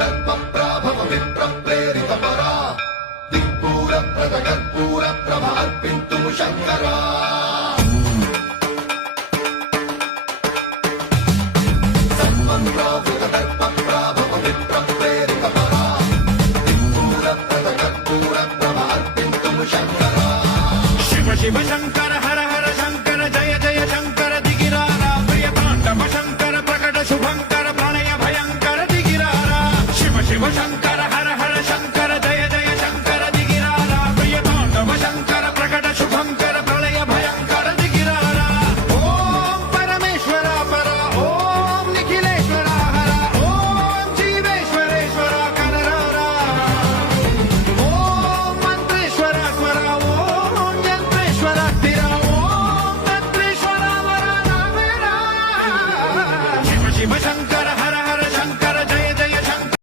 ధర్మ ప్రాభవ ప్రేరిత పరా దిక్పూర ప్రద కర్పూర ప్రభ శంకరా శివ శంకర శివశంకర